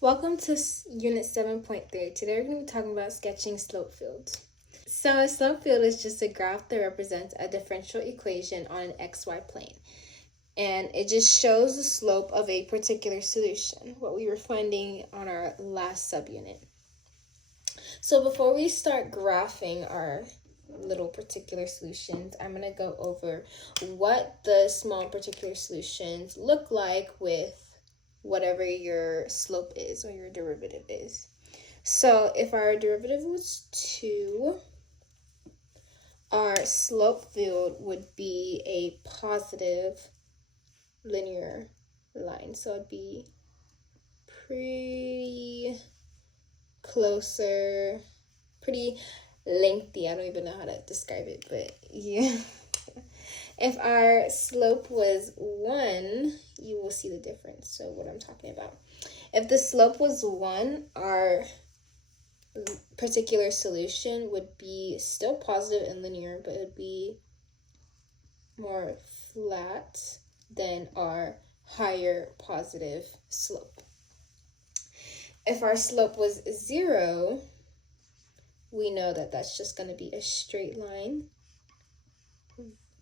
Welcome to Unit 7.3. Today we're going to be talking about sketching slope fields. So a slope field is just a graph that represents a differential equation on an xy plane. And it just shows the slope of a particular solution, what we were finding on our last subunit. So before we start graphing our little particular solutions, I'm going to go over what the small particular solutions look like with whatever your slope is or your derivative is. So if our derivative was 2, our slope field would be a positive linear line. So it'd be pretty closer, pretty lengthy. I don't even know how to describe it, but yeah. If our slope was 1, you will see the difference. So what I'm talking about. If the slope was 1, our particular solution would be still positive and linear, but it would be more flat than our higher positive slope. If our slope was 0, we know that that's just going to be a straight line,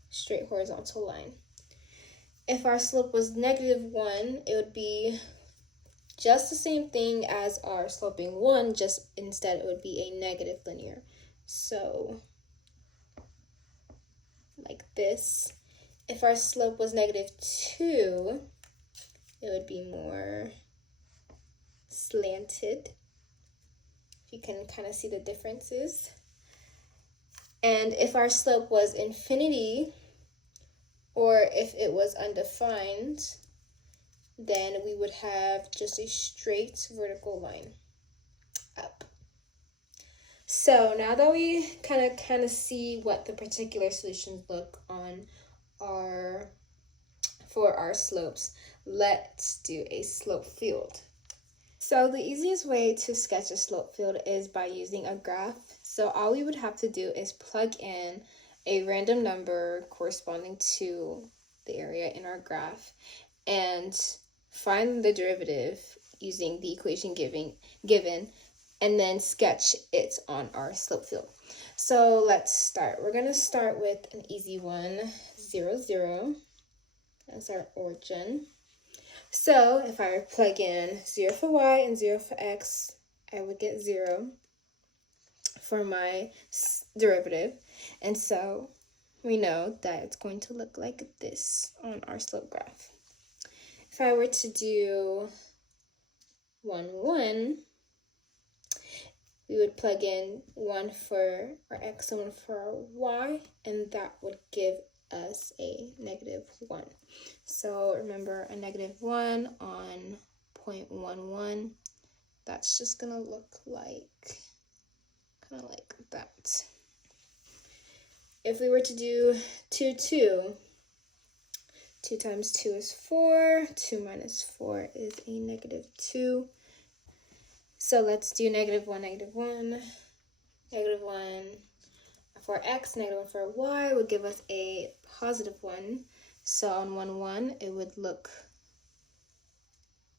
straight horizontal line. If our slope was -1, it would be just the same thing as our sloping 1, just instead it would be a negative linear. So like this. If our slope was -2, it would be more slanted. You can kind of see the differences. And if our slope was infinity, or if it was undefined, then we would have just a straight vertical line up. So now that we kind of see what the particular solutions look on for our slopes, let's do a slope field. So the easiest way to sketch a slope field is by using a graph. So all we would have to do is plug in a random number corresponding to the area in our graph and find the derivative using the equation given, and then sketch it on our slope field. So let's start. We're going to start with an easy one, 0, 0 as our origin. So if I plug in 0 for y and 0 for x, I would get 0 for my derivative. And so we know that it's going to look like this on our slope graph. If I were to do 1, 1, we would plug in 1 for our x and 1 for our y, and that would give us a -1. So remember, a -1 on 0.11, that's just gonna look like kind of like that. If we were to do 2, 2, 2 times 2 is 4, 2 minus 4 is a -2. So let's do -1, -1, -1 for x, -1 for y would give us a +1. So on 1, 1, it would look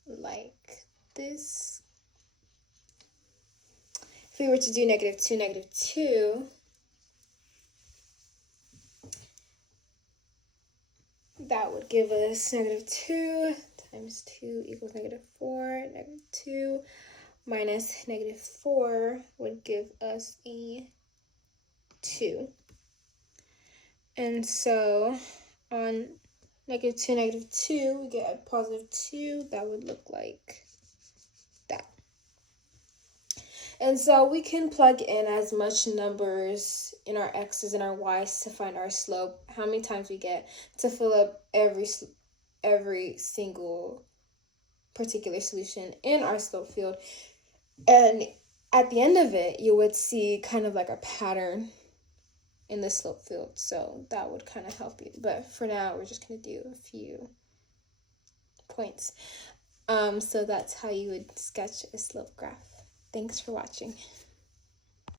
like this. If we were to do -2, -2, that would give us -2 times 2 equals -4, -2 minus -4 would give us a 2. And so on -2, -2, we get a +2. That would look like that. And so we can plug in as much numbers in our x's and our y's to find our slope, how many times we get to fill up every single particular solution in our slope field. And at the end of it, you would see kind of like a pattern in the slope field. So that would kind of help you. But for now, we're just going to do a few points. So that's how you would sketch a slope graph. Thanks for watching.